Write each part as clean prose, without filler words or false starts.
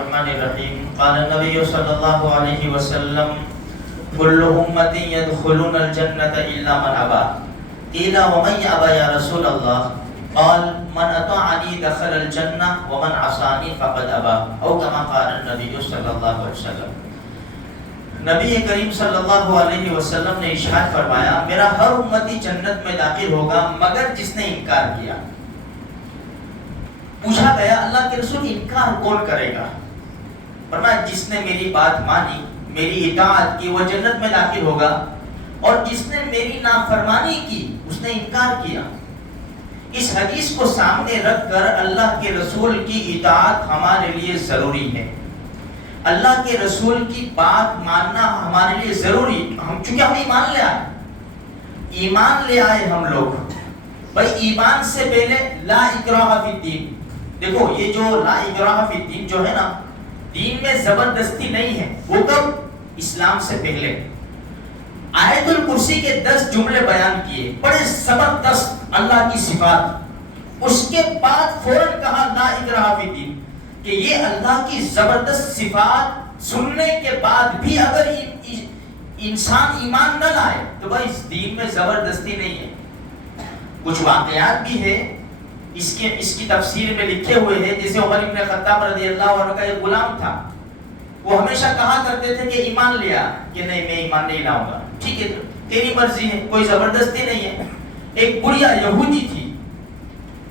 الرحمن الرحیم قال النبی صلی اللہ علیہ وسلم كل امتی يدخلون الجنة الا من ابى قیل ومن ابى یا رسول اللہ قال من اطاعنی دخل الجنة ومن عصانی فقد ابى او كما قال النبی صلی اللہ علیہ وسلم. نبی کریم صلی اللہ علیہ وسلم نے ارشاد فرمایا میرا ہر امتی جنت میں داخل ہوگا مگر جس نے انکار کیا. پوچھا گیا اللہ کے رسول انکار کون کرے گا؟ فرمایا جس نے میری بات مانی، میری اطاعت کی وہ جنت میں داخل ہوگا، اور جس نے میری نافرمانی کی اس نے انکار کیا. اس حدیث کو سامنے رکھ کر اللہ کے رسول کی اطاعت ہمارے لیے ضروری ہے. اللہ کے رسول کی بات ماننا ہمارے لیے ضروری. چونکہ ہم ایمان لے آئے ہم لوگ. بھائی ایمان سے پہلے لا اکراہ فی الدین. دیکھو یہ جو لا اکراہ فی الدین جو ہے نا، دین میں زبردستی نہیں ہے. وہ کب؟ اسلام سے پہلے. آیت الکرسی کے 10 جملے بیان کیے، بڑے زبردست اللہ کی صفات. اس کے بعد فوراً کہا لا اکراہ فی الدین، کہ یہ اللہ کی زبردست صفات سننے کے بعد بھی اگر انسان ایمان نہ لائے تو بھائی اس دین میں زبردستی نہیں ہے. کچھ واقعات بھی ہے اس کی تفسیر میں لکھے ہوئے ہیں. جیسے عمر ابن خطاب رضی اللہ عنہ کا ایک غلام تھا، وہ ہمیشہ کہا کرتے تھے کہ ایمان لیا، کہ نہیں میں ایمان نہیں لاؤں گا. ٹھیک ہے تیری مرضی ہے، کوئی زبردستی نہیں ہے. ایک بڑھیا یہودی تھی،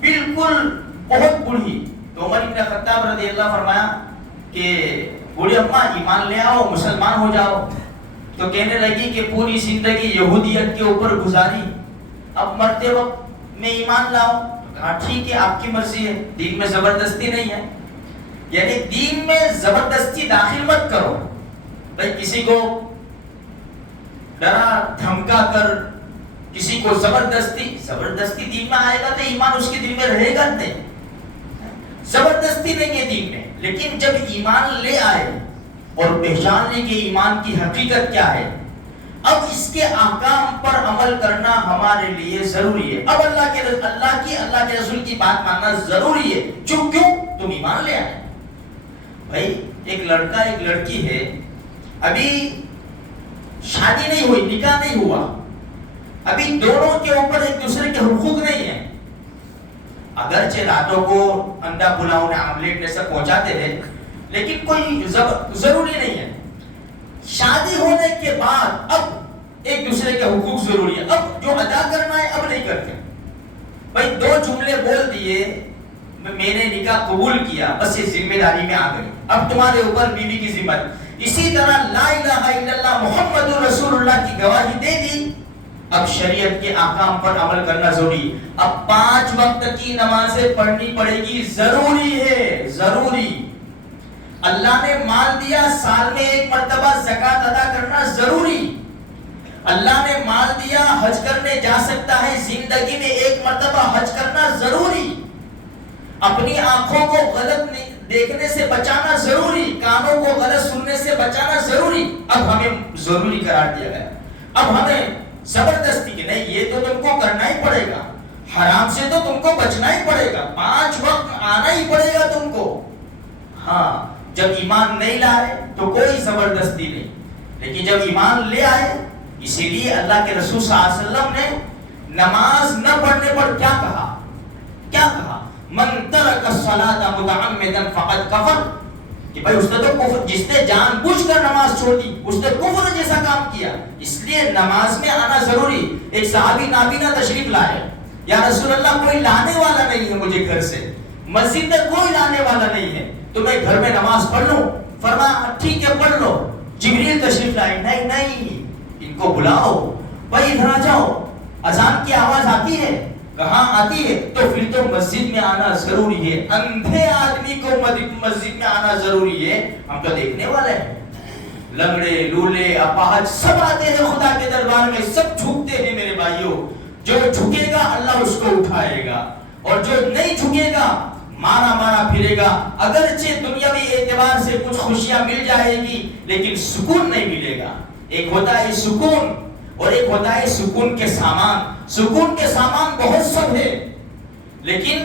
بالکل بہت بوڑھی. تو عمر ابن خطاب رضی اللہ فرمایا کہ بوڑھی اماں ایمان لے آؤ، مسلمان ہو جاؤ. تو کہنے لگی کہ پوری زندگی یہودیت کے اوپر گزاری، اب مرتے وقت میں ایمان لاؤں. کہا ٹھیک ہے آپ کی مرضی ہے، دین میں زبردستی نہیں ہے. یعنی دین میں زبردستی داخل مت کرو. بھائی کسی کو ڈرا دھمکا کر کسی کو زبردستی دین میں آئے گا تو ایمان اس کے دل میں رہے گا نہیں. زبردستی نہیں ہے دین میں. لیکن جب ایمان لے آئے اور پہچان لی کہ ایمان کی حقیقت کیا ہے، اب اس کے احکام پر عمل کرنا ہمارے لیے ضروری ہے. اب اللہ کے رسول کی بات ماننا ضروری ہے. کیوں؟ تم ایمان لے آئے. بھائی ایک لڑکا ایک لڑکی ہے، ابھی شادی نہیں ہوئی، نکاح نہیں ہوا، ابھی دونوں کے اوپر ایک دوسرے کے حقوق نہیں ہیں. اگرچہ راتوں کو انڈا پلاؤ نے آملیٹ جیسا پہنچاتے ہیں، لیکن کوئی ضروری نہیں ہے. شادی ہونے کے بعد اب ایک دوسرے کے حقوق ضروری ہے. اب جو ادا کرنا ہے اب نہیں کرتے. بھائی 2 جملے بول دیے، میں نے نکاح قبول کیا، بس یہ ذمہ داری میں آ گئی، اب تمہارے اوپر بیوی کی ذمہ داری. اسی طرح لا الہ الا اللہ محمد رسول اللہ کی گواہی دے دی، اب شریعت کے احکام پر عمل کرنا ضروری. اب 5 وقت کی نمازیں پڑھنی پڑے گی، ضروری ہے، ضروری. اللہ نے مال دیا، سال میں 1 مرتبہ زکوٰۃ ادا کرنا ضروری. اللہ نے مال دیا، حج کرنے جا سکتا ہے، زندگی میں 1 مرتبہ حج کرنا ضروری. اپنی آنکھوں کو غلط دیکھنے سے بچانا ضروری، کانوں کو غلط سننے سے بچانا ضروری. اب ہمیں ضروری قرار دیا گیا. اب ہمیں زبردستی کہ نہیں یہ تو تم کو کرنا ہی پڑے گا، حرام سے تو تم کو بچنا ہی پڑے گا، 5 وقت آنا ہی پڑے گا تم کو. ہاں جب ایمان نہیں لائے تو کوئی زبردستی نہیں. لیکن جب ایمان لے آئے، اسی لیے اللہ کے رسول صلی اللہ علیہ وسلم نے نماز نہ پڑھنے پر کیا کہا؟ من ترک الصلاۃ متعمدا فقد کفر. کہ بھائی اس نے تو کفر، جس نے جان بوجھ کر نماز چھوڑ دی اس نے کفر جیسا کام کیا. اس لیے نماز میں آنا ضروری. ایک صحابی نابینا تشریف لائے، یا رسول اللہ کوئی لانے والا نہیں ہے مجھے گھر سے، مسجد میں کوئی لانے والا نہیں ہے، تو میں گھر میں نماز پڑھ لوں؟ فرمایا ٹھیک ہے پڑھ لو. جبریل تشریف لائے، نہیں ان کو بلاؤ، بھائی ادھر آ جاؤ، اذان کی آواز آتی ہے؟ کہاں آتی ہے؟ تو پھر تو مسجد میں آنا ضروری ہے. اندھے آدمی کو مسجد میں آنا ضروری ہے. ہم تو دیکھنے والے ہیں، لنگڑے لولے اپاہج سب آتے ہیں خدا کے دربار میں، سب جھکتے ہیں میرے بھائیوں. جو جھکے گا اللہ اس کو اٹھائے گا، اور جو نہیں جھکے گا مارا پھرے گا. اگرچہ دنیاوی اعتبار سے کچھ خوشیاں مل جائے گی لیکن سکون نہیں ملے گا. ایک ہوتا ہے سکون اور ایک ہوتا ہے سکون کے سامان. سکون کے سامان بہت سب ہے، لیکن